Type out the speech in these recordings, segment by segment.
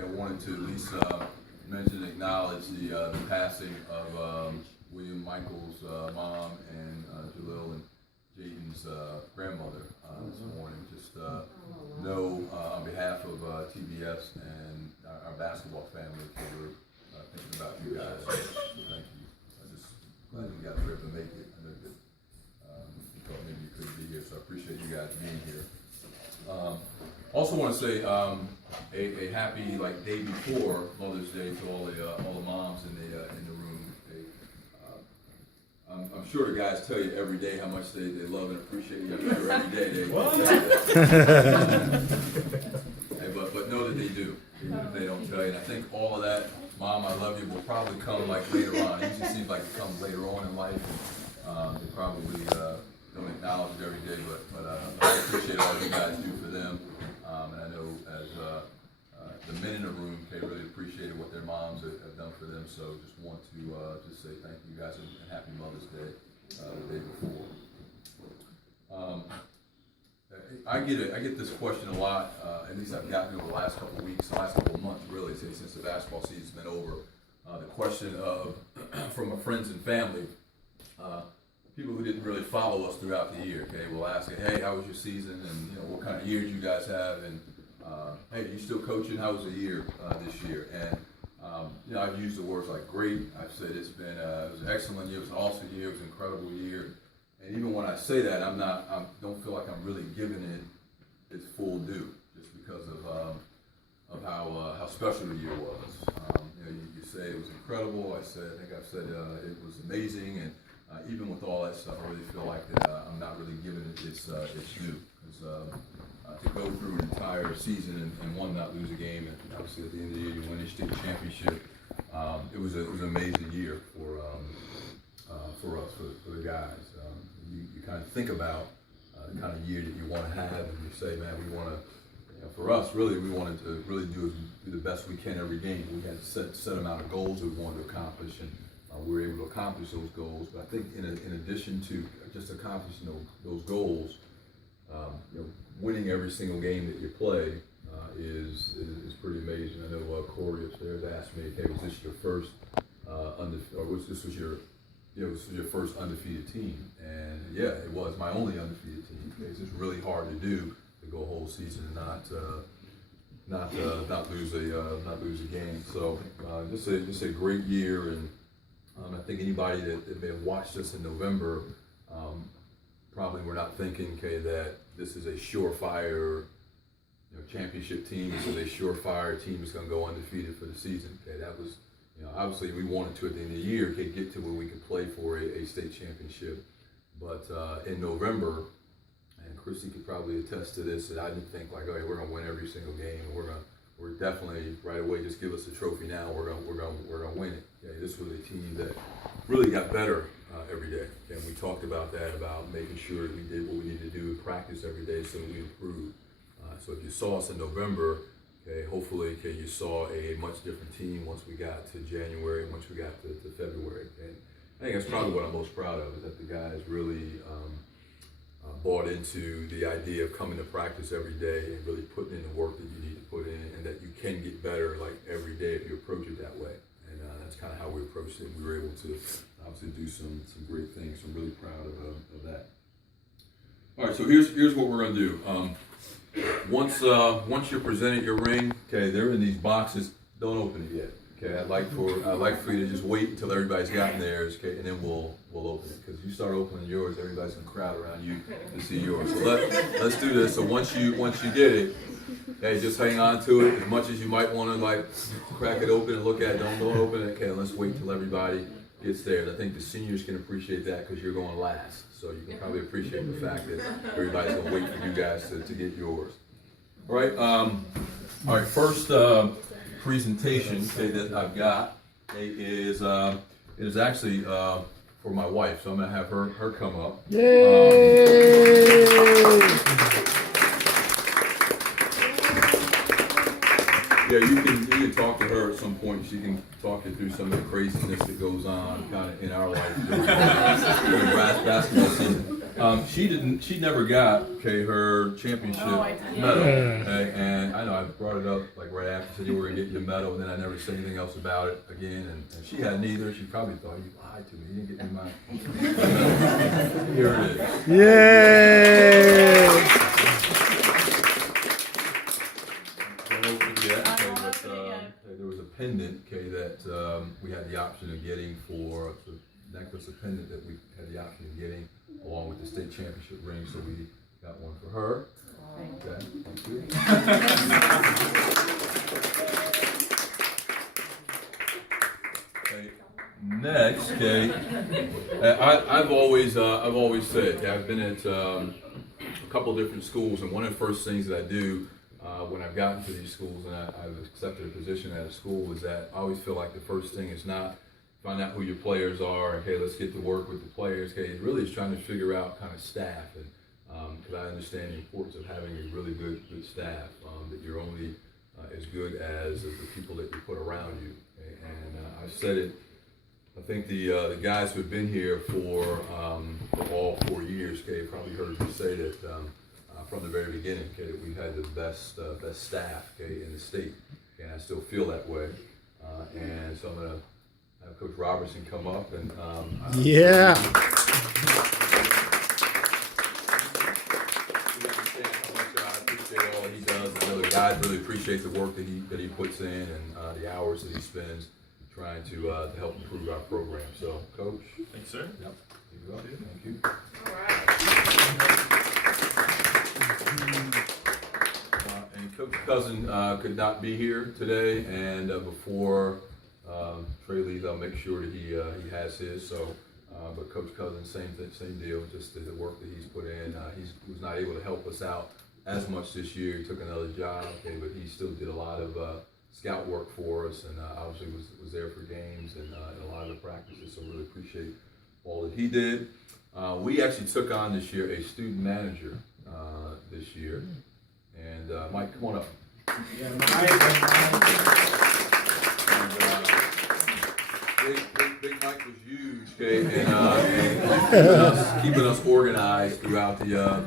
I wanted to at least mention and acknowledge the passing of William Michael's mom and Jalil and Jaden's grandmother this morning. Just know on behalf of TBS and our basketball family, we're thinking about you guys. So thank you. I'm just glad you guys were able to make it. I know that you thought maybe you couldn't be here, so I appreciate you guys being here. Also want to say a happy day before Mother's Day to all the moms in the room. I'm sure the guys tell you every day how much they love and appreciate you. I'm sure every day they hey, but know that they do, even if they don't tell you. And I think all of that, Mom, I love you, will probably come later on. It usually seems like it comes later on in life. And they probably don't acknowledge it every day, but I appreciate all you guys do for them. And I know as the men in the room, they really appreciated what their moms have done for them. So just want to just say thank you guys and happy Mother's Day the day before. I get this question a lot, at least I've gotten over the last couple of weeks, the last couple of months really, since the basketball season's been over. The question of, from my friends and family, people who didn't really follow us throughout the year, okay, will ask, hey, how was your season, and what kind of year did you guys have, and hey, are you still coaching? How was the year this year? And I've used the words like great. I've said it was an excellent year, it was an awesome year, it was an incredible year. And even when I say that, I don't feel like I'm really giving it its full due, just because of how special the year was. You say it was incredible. I think I've said it was amazing, and even with all that stuff, I really feel like that I'm not really giving it its due. Because to go through an entire season and one not lose a game, and obviously at the end of the year you win a state championship, it was an amazing year for us, for the guys. You kind of think about the kind of year that you want to have, and you say, man, we want to. For us, really, we wanted to really do the best we can every game. We had a set amount of goals that we wanted to accomplish, and we were able to accomplish those goals. But I think in addition to just accomplishing those goals, winning every single game that you play is pretty amazing. I know Corey upstairs asked me, "Okay, was this your first this was your first undefeated team?" And yeah, it was my only undefeated team. Okay, it's just really hard to do, to go a whole season and not lose a game. So just a great year, and I think anybody that may have watched us in November probably were not thinking, okay, that this is a surefire championship team. This is a surefire team that's going to go undefeated for the season. Okay, that was obviously we wanted to at the end of the year get to where we could play for a state championship, but in November. And Christy could probably attest to this, that I didn't think like, okay, we're gonna win every single game. We're definitely right away. Just give us the trophy now. We're gonna win it. Okay, this was a team that really got better every day, and we talked about that, about making sure that we did what we needed to do in practice every day so that we improved. So if you saw us in November, okay, hopefully, okay, you saw a much different team once we got to January, once we got to February. And I think that's probably what I'm most proud of, is that the guys really. Bought into the idea of coming to practice every day and really putting in the work that you need to put in, and that you can get better every day if you approach it that way. And that's kind of how we approached it. We were able to obviously do some great things. So I'm really proud of that. All right, so here's what we're gonna do. Once you're presented your ring, okay, they're in these boxes. Don't open it yet. Okay, I'd like for you to just wait until everybody's gotten theirs, okay, and then we'll open it. Because you start opening yours, everybody's gonna crowd around you to see yours. So let's do this. So once you get it, hey, just hang on to it as much as you might want to crack it open and look at it. Don't open it. Okay, let's wait till everybody gets theirs. I think the seniors can appreciate that because you're going last, so you can probably appreciate the fact that everybody's gonna wait for you guys to get yours. All right. All right. First. Presentation, okay, that I've got it is actually for my wife, so I'm gonna have her come up. Yay! Yeah, you can talk to her at some point. She can talk you through some of the craziness that goes on kind of in our life during basketball season. She never got, okay, her championship medal. Okay, and I know I brought it up like right after, said you were gonna get your medal, and then I never said anything else about it again. And she had neither. She probably thought you lied to me. You didn't get me my medal. Here it is. Yay! There was a pendant, okay, that we had the option of getting for the necklace, a pendant that we had the option of getting along with the state championship ring, so we got one for her. Okay, thank you. Okay, next, okay, I've always said, okay, I've been at a couple different schools, and one of the first things that I do when I've gotten to these schools and I've accepted a position at a school is that I always feel like the first thing is not find out who your players are, okay, let's get to work with the players, okay, it really is trying to figure out kind of staff, and because I understand the importance of having a really good staff, that you're only as good as the people that you put around you, okay? And I've said it, I think the guys who have been here for all 4 years, okay, probably heard me say that from the very beginning, okay, that we've had the best staff, okay, in the state, okay, and I still feel that way. And so I'm gonna have Coach Robertson come up and yeah. I appreciate all he does. I know the guys really appreciate the work that he puts in and the hours that he spends trying to help improve our program. So, Coach. Thanks, sir. Yep. Thank you. All right. And Coach Cousin could not be here today, and before Trey leaves, I'll make sure that he has his. So, but Coach Cousin, same deal. Just the work that he's put in. He was not able to help us out as much this year. He took another job, okay, but he still did a lot of scout work for us, and obviously was there for games and a lot of the practices. So really appreciate all that he did. We actually took on this year a student manager this year. And Mike, come on up. Yeah, Big Mike was huge, okay, and keeping us organized throughout the year,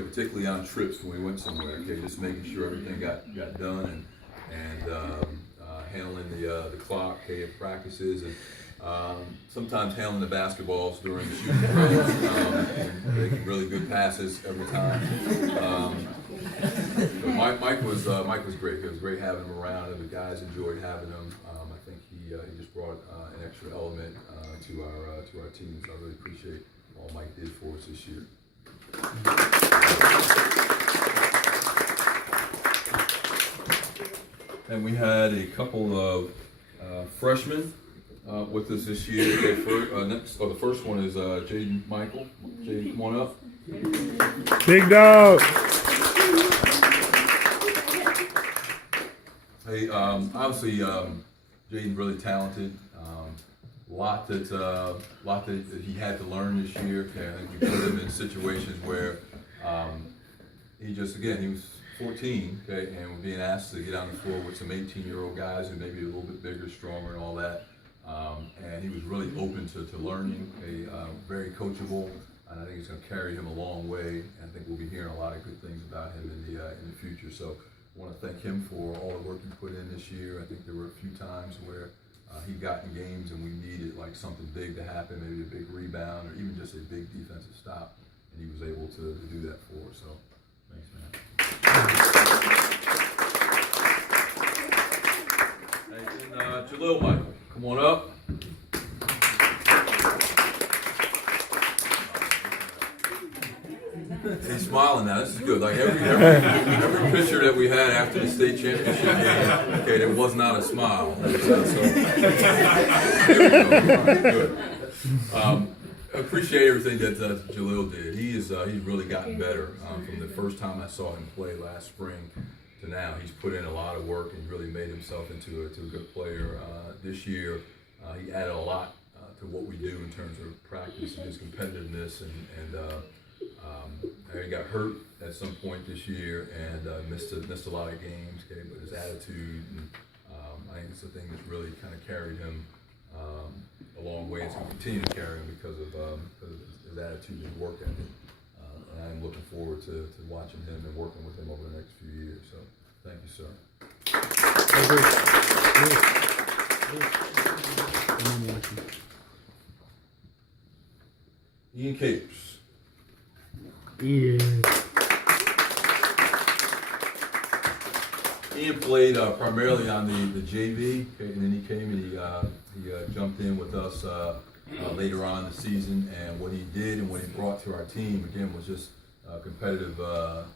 particularly on trips when we went somewhere. Okay, just making sure everything got done and handling the clock, okay, at practices, and sometimes handling the basketballs during the shooting drills, and making really good passes every time. But Mike was great. It was great having him around, and the guys enjoyed having him. I think he just brought an extra element to our team. So I really appreciate all Mike did for us this year. And we had a couple of freshmen with us this year. The first one is Jaden Michael. Jaden, come on up. Big dog. Hey, obviously, Jaden's really talented. Lot that he had to learn this year. Okay, I think we put him in situations where he was 14, okay, and was being asked to get on the floor with some 18-year-old guys who may be a little bit bigger, stronger, and all that. And he was really open to learning. Okay, very coachable, and I think it's going to carry him a long way. And I think we'll be hearing a lot of good things about him in the future. So I want to thank him for all the work he put in this year. I think there were a few times where he got in games and we needed like something big to happen, maybe a big rebound or even just a big defensive stop, and he was able to do that for us. So thanks, man. And Jalil Michael, come on up. He's smiling now. This is good. Like every picture that we had after the state championship game, okay, there was not a smile. So there we go. All right, good. Appreciate everything that Jalil did. He's really gotten better from the first time I saw him play last spring to now. He's put in a lot of work and really made himself into a good player. This year, he added a lot to what we do in terms of practice and his competitiveness and he got hurt at some point this year and missed a lot of games. Okay, but his attitude and I think it's the thing that's really kind of carried him a long way. It's going to continue to carry him because of his attitude and work ethic. And I'm looking forward to watching him and working with him over the next few years. So thank you, sir. Ian Capes. Yeah. Ian played primarily on the JV, okay, and then he came and he jumped in with us later on in the season. And what he did and what he brought to our team again was just competitive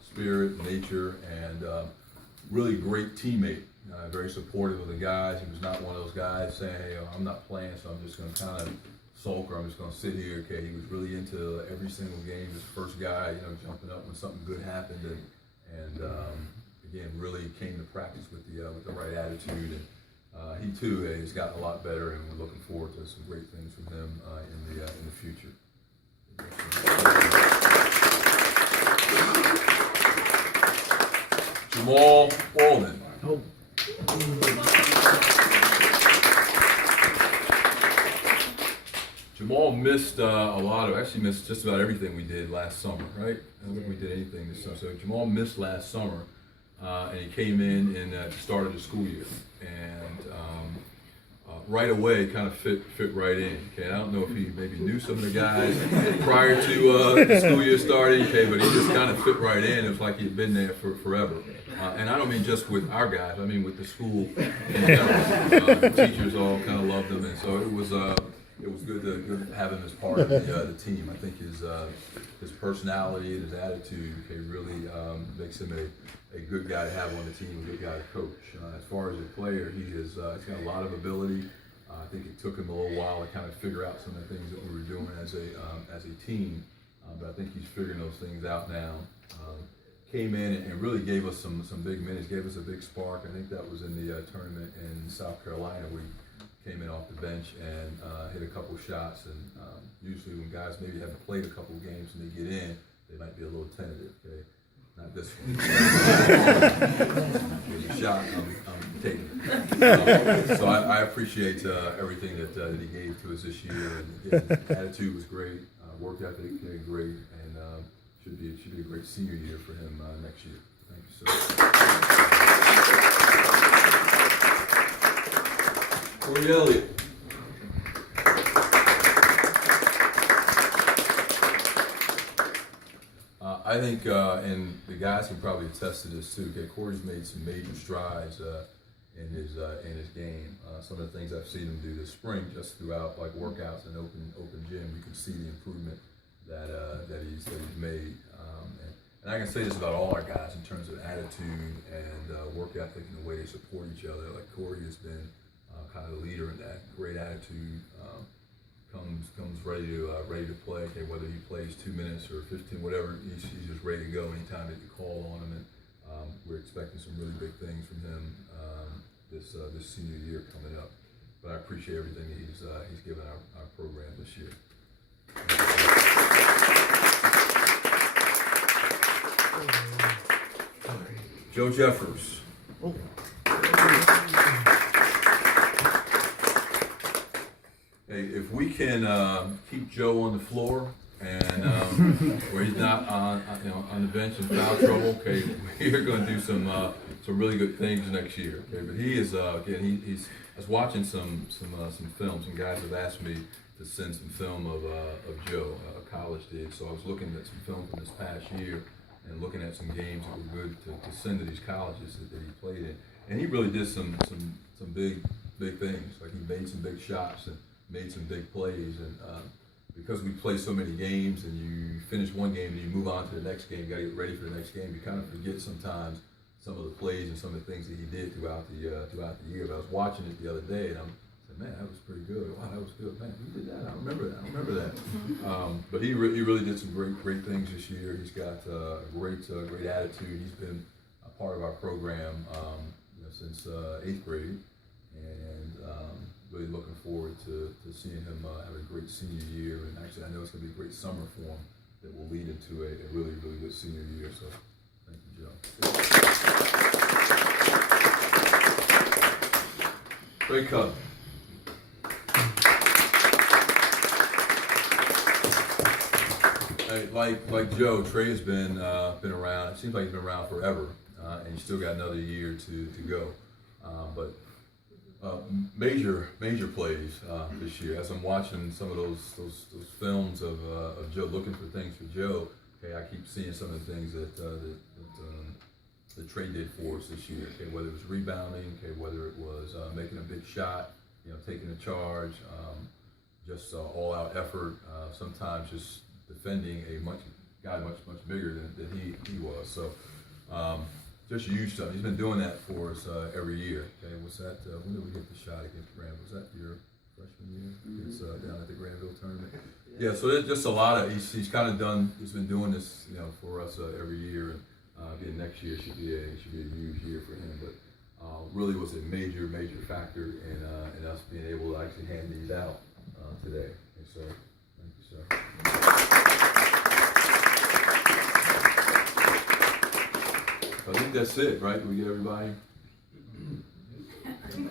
spirit, nature, and really great teammate. Very supportive of the guys. He was not one of those guys saying, "Hey, I'm not playing, so I'm just going to kind of sulk or I'm just going to sit here." Okay, he was really into every single game. He was the first guy, jumping up when something good happened, and again, really came to practice with the right attitude. And he too has gotten a lot better, and we're looking forward to some great things from him in the future. Jamal Baldwin. Oh. Jamal missed actually missed just about everything we did last summer, right? I don't think we did anything this summer. So Jamal missed last summer, and he came in and started the school year. And right away kind of fit right in. Okay, I don't know if he maybe knew some of the guys prior to the school year starting. Okay, but he just kind of fit right in. It was like he'd been there for forever. And I don't mean just with our guys. I mean with the school in general. The teachers all kind of loved him, and so it was good to have him as part of the team. I think his personality and his attitude really makes him a good guy to have on the team, a good guy to coach. As far as a player, he's got a lot of ability. I think it took him a little while to kind of figure out some of the things that we were doing as a team, but I think he's figuring those things out now. Came in and really gave us some big minutes, gave us a big spark. I think that was in the tournament in South Carolina. We came in off the bench and hit a couple shots. And usually when guys maybe haven't played a couple games and they get in, they might be a little tentative. Okay, not this one. When you shot, I'm taking it. So I appreciate everything that he gave to us this year. And again, attitude was great, work ethic great, and should be a great senior year for him next year. Thank you, sir. Corey Elliott. I think, and the guys can probably attest to this too. Okay, Corey's made some major strides in his game. Some of the things I've seen him do this spring, just throughout like workouts and open gym, you can see the improvement that he's made. And I can say this about all our guys in terms of attitude and work ethic and the way they support each other. Like Corey has been kind of the leader in that. Great attitude. Comes ready to play. Okay, whether he plays 2 minutes or 15, whatever, he's just ready to go anytime that you call on him. And we're expecting some really big things from him this senior year coming up. But I appreciate everything that he's given our program this year. Joe Jeffers. Oh. Hey, if we can keep Joe on the floor and where he's not on the bench in foul trouble, okay, we're going to do some really good things next year. Okay, but he is again he's I was watching some film. Some guys have asked me to send some film of Joe. College did, so I was looking at some film from this past year and looking at some games that were good to send to these colleges that he played in. And he really did some big things. Like he made some big shots and made some big plays. And because we play so many games and you finish one game and you move on to the next game, you gotta get ready for the next game, you kind of forget sometimes some of the plays and some of the things that he did throughout the year. But I was watching it the other day and I'm saying, man, that was pretty good. Wow, that was good. Man, who did that? I remember that. But he really did some great things this year. He's got a great attitude. He's been a part of our program since 8th grade, and really looking forward to seeing him have a great senior year. And actually, I know it's going to be a great summer for him that will lead into a really, really good senior year. So thank you, Joe. Trey Cup. Hey, like Joe, Trey has been around. It seems like he's been around forever, and he's still got another year to go. But major plays this year. As I'm watching some of those films of Joe, looking for things for Joe. Okay, I keep seeing some of the things that Trey did for us this year. Okay, whether it was rebounding, okay, whether it was making a big shot, taking a charge, just all-out effort. Sometimes just defending a guy much bigger than he was. So just huge stuff. He's been doing that for us every year. Okay, was that when did we get the shot against Granville? Was that your freshman year? It's down at the Granville tournament. Yeah. So there's just a lot of he's kind of done. He's been doing this for us every year, and again next year should be a huge year for him. But really was a major factor in us being able to actually hand these out today. Okay, so thank you, sir. I think that's it, right? Did we get everybody? I'm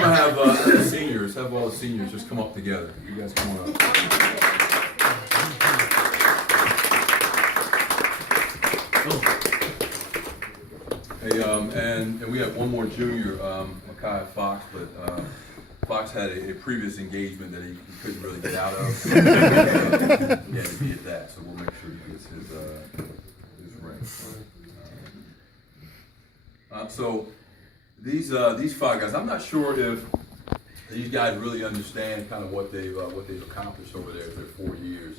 gonna have the seniors, have all the seniors just come up together. You guys come on up. Hey, and we have one more junior, Micaiah Fox, but Fox had a previous engagement that he couldn't really get out of. He had to be at that, so we'll make sure he gets his ring. So these five guys, I'm not sure if these guys really understand kind of what they've accomplished over their 4 years.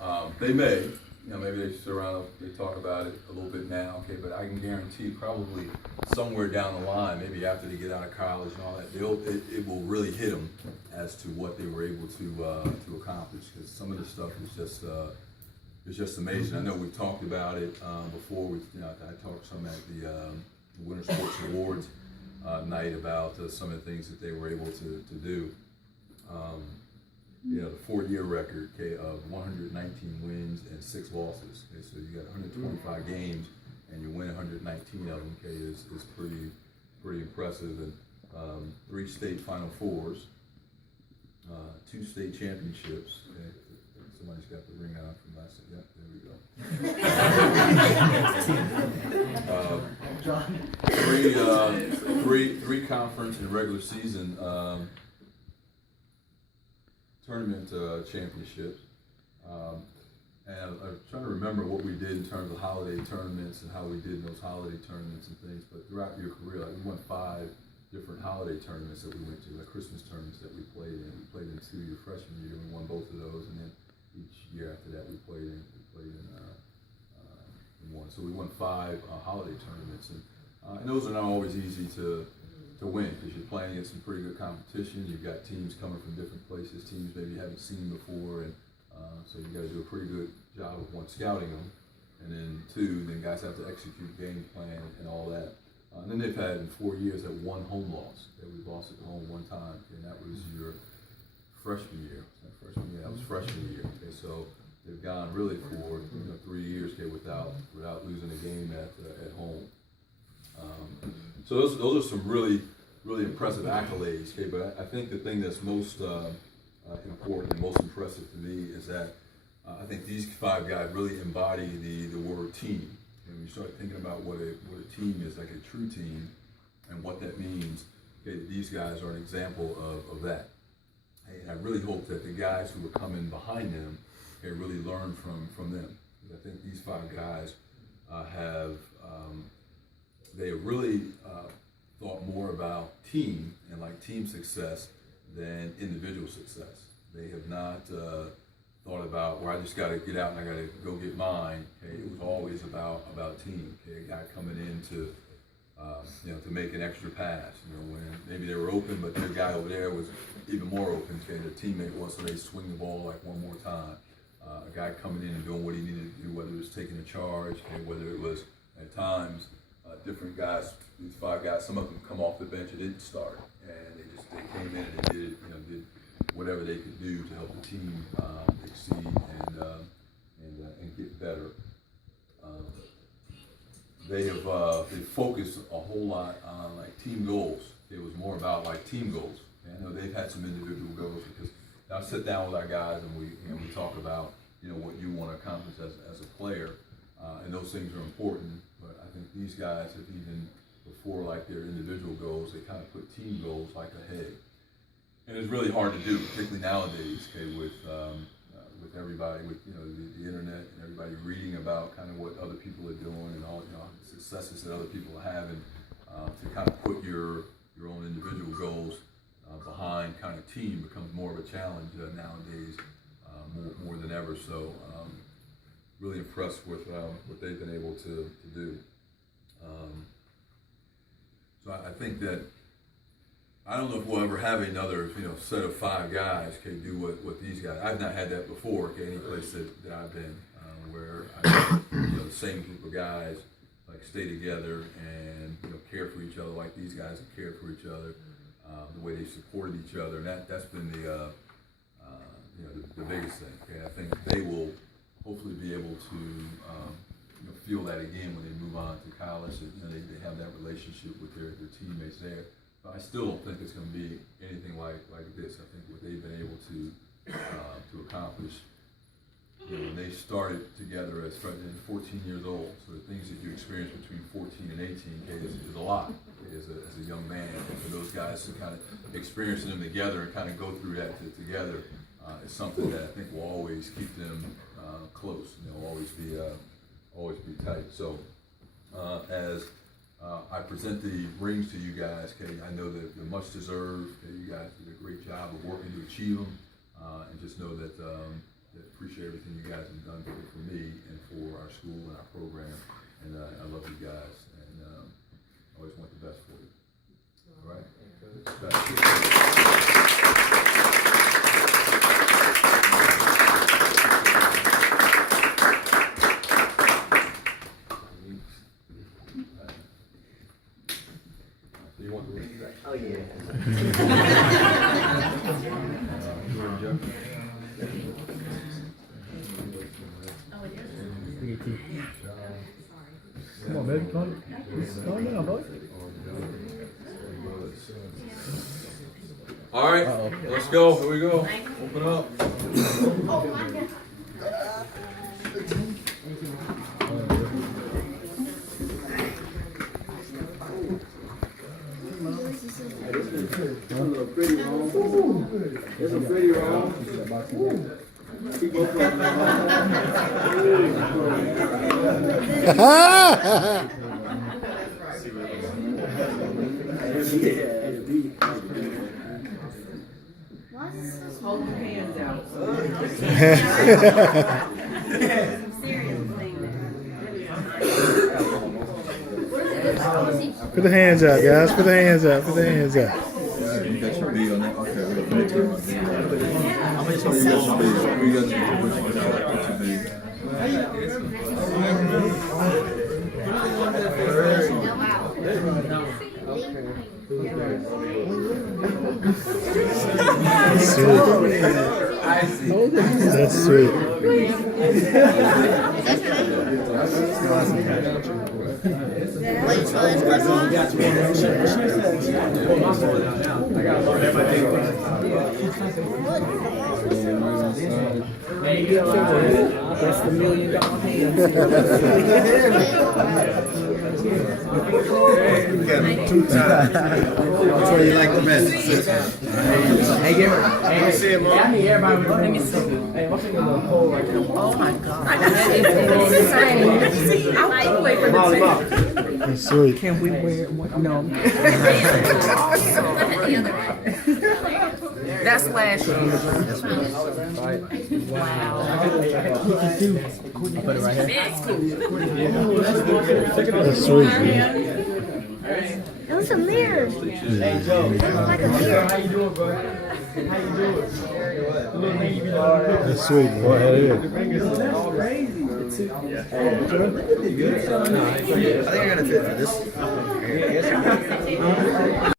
And, they may. Maybe they sit around, they talk about it a little bit now, okay, but I can guarantee probably somewhere down the line, maybe after they get out of college and all that, it will really hit them as to what they were able to accomplish, because some of this stuff is just amazing. I know we've talked about it before. I talked some at the Winter Sports Awards night about some of the things that they were able to do. The 4-year record, okay, of 119 wins and 6 losses. Okay, so you got 125 games and you win 119 of them. Okay, is pretty impressive. And 3 state Final Fours, 2 state championships. Okay, somebody's got the ring on from last year. Yeah, there we go. Three conference and regular season tournament championships, and I'm trying to remember what we did in terms of holiday tournaments and how we did those holiday tournaments and things. But throughout your career, we won 5 different holiday tournaments that we went to, like Christmas tournaments that we played in. We played in 2 your freshman year. We won both of those, and then each year after that we played in one. So we won 5 holiday tournaments, and those are not always easy to win, because you're playing against some pretty good competition. You've got teams coming from different places, teams maybe you haven't seen before, and so you got to do a pretty good job of 1, scouting them, and then 2, then guys have to execute game plan and all that. And then they've had in 4 years that 1 home loss. Okay, we lost at home 1 time, and that was your freshman year. That was freshman year. Okay, so they've gone really for 3 years okay, without losing a game at home. So those are some really impressive accolades. Okay, but I think the thing that's most important and most impressive to me is that I think these 5 guys really embody the word team. And when you start thinking about what a team is, like a true team, and what that means, okay, these guys are an example of that. And I really hope that the guys who are coming behind them can really learn from them. I think these 5 guys they really thought more about team and like team success than individual success. They have not thought about, well, I just got to get out and I got to go get mine. Okay, it was always about team. Okay, a guy coming in to to make an extra pass. When maybe they were open, but their guy over there was even more open. Okay, their teammate was, so they swing the ball like 1 more time. A guy coming in and doing what he needed to do, whether it was taking a charge, okay, whether it was at times different guys, these 5 guys, some of them come off the bench and didn't start, and they came in and they did whatever they could do to help the team exceed and get better. They focused a whole lot on like team goals. It was more about like team goals. And I know they've had some individual goals because I sit down with our guys and we talk about what you want to accomplish as a player, and those things are important. But I think these guys have even before like their individual goals, they kind of put team goals like ahead. And it's really hard to do, particularly nowadays, okay, with everybody, with the internet and everybody reading about kind of what other people are doing and all the successes that other people are having, to kind of put your own individual goals behind kind of team becomes more of a challenge nowadays, more than ever. So really impressed with what they've been able to do. So I think that I don't know if we'll ever have another set of 5 guys can do what these guys. I've not had that before. Okay, any place that I've been where the same group of guys like stay together and care for each other like these guys have cared for each other. The way they supported each other, and that's been the biggest thing. Okay, I think they will hopefully be able to feel that again when they move on to college. That, they have that relationship with their teammates there. But I still don't think it's going to be anything like this. I think what they've been able to accomplish. When they started together as 14 years old, so the things that you experience between 14 and 18 is a lot as a young man. And for those guys to kind of experience them together and kind of go through that together is something that I think will always keep them close. They'll always be tight. So as I present the rings to you guys, okay, I know that they're much deserved. Okay, you guys did a great job of working to achieve them, and just know that. Appreciate everything you guys have done for me and for our school and our program, and I love you guys, and always want the best for you. All right? Do you want the ring back? Oh, yeah. Come on, baby. Calm down, bud. All right, let's go. Here we go. Open up. It's a pretty wrong. Keep on playing. Hold your hands out. Put the hands out, guys. Put the hands out. Put the hands out. You got your B on that? Okay, we're going to turn my B. How many times you got your B? We got your B. That's sweet. That's the $1 million hand. Which one you like the best? Hey, give her. Hey, I need everybody. Let me see. Hey, what's in the little hole right there? Oh my God. It's insane. I'll wait for the That's sweet. Can we wear one? No. That's last year. Wow. Put it right here. That's sweet. Those are mirrors. Hey, Joe. They look like a mirror. How you doing, bro? How you doing? That's sweet, boy. Hell yeah. That's crazy. I think I got a fit for this.